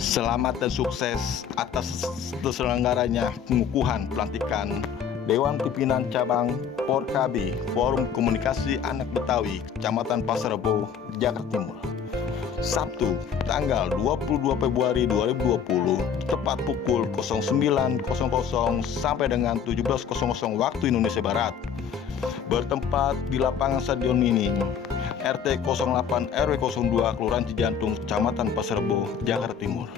Selamat dan sukses atas terselenggaranya pengukuhan pelantikan Dewan Pimpinan Cabang Forkabi Forum Komunikasi Anak Betawi Kecamatan Pasar Rebo Jakarta Timur. Sabtu, tanggal 22 Februari 2020, tepat pukul 09.00 sampai dengan 17.00 waktu Indonesia Barat. Bertempat di lapangan Stadion Mini RT 08 RW 02 Kelurahan Cijantung, Kecamatan Pasar Rebo, Jakarta Timur.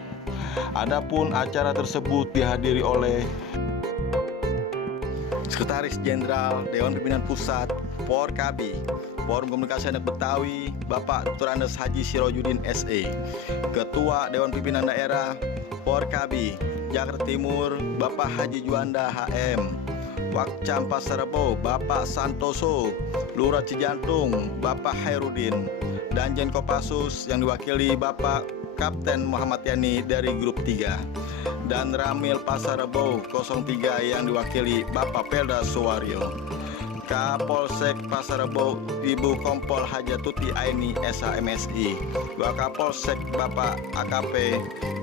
Adapun acara tersebut dihadiri oleh Sekretaris Jenderal Dewan Pimpinan Pusat Forkabi Forum Komunikasi Anak Betawi Bapak Drs H Sirojudin SE, Ketua Dewan Pimpinan Daerah Forkabi Jakarta Timur Bapak Haji Juanda AM, Wakcam Pasar Rebo Bapak Santoso, Lurah Cijantung Bapak H.Haerudin, Danjen Kopassus yang diwakili Bapak Kapten M.Yaeni dari grup 3, dan Ramil Pasar Rebo 03 yang diwakili Bapak Pelda Suwariyo. Kapolsek Pasar Rebo Ibu Kompol H.Haerudin SH.MSi, Wakapolsek Bapak Akp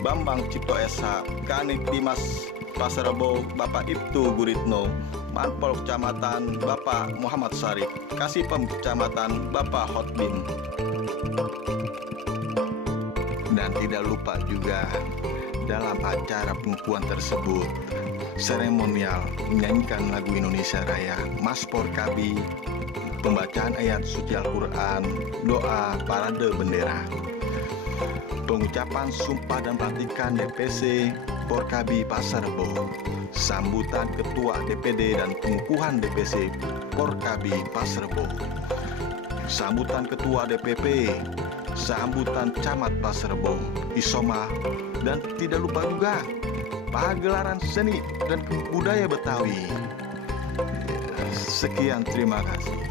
Bambang Cipto SH, Kanit Bimas Ps Rebo Bapak Ibtu Guritno, Manpol Kecamatan Bapak Muhammad Syarif, Kasipem Kecamatan Bapak Hotbin. Dan tidak lupa juga dalam acara pengukuhan tersebut seremonial menyanyikan lagu Indonesia Raya, Mas Forkabi, pembacaan ayat suci Al-Quran, doa parade bendera, pengucapan sumpah dan pelantikan DPC Forkabi Pasar Rebo, sambutan Ketua DPD dan Pengukuhan DPC Forkabi Pasar Rebo, sambutan Ketua DPP, sambutan Camat Pasar Rebo, Isoma, dan tidak lupa juga pagelaran seni dan budaya Betawi. Sekian, terima kasih.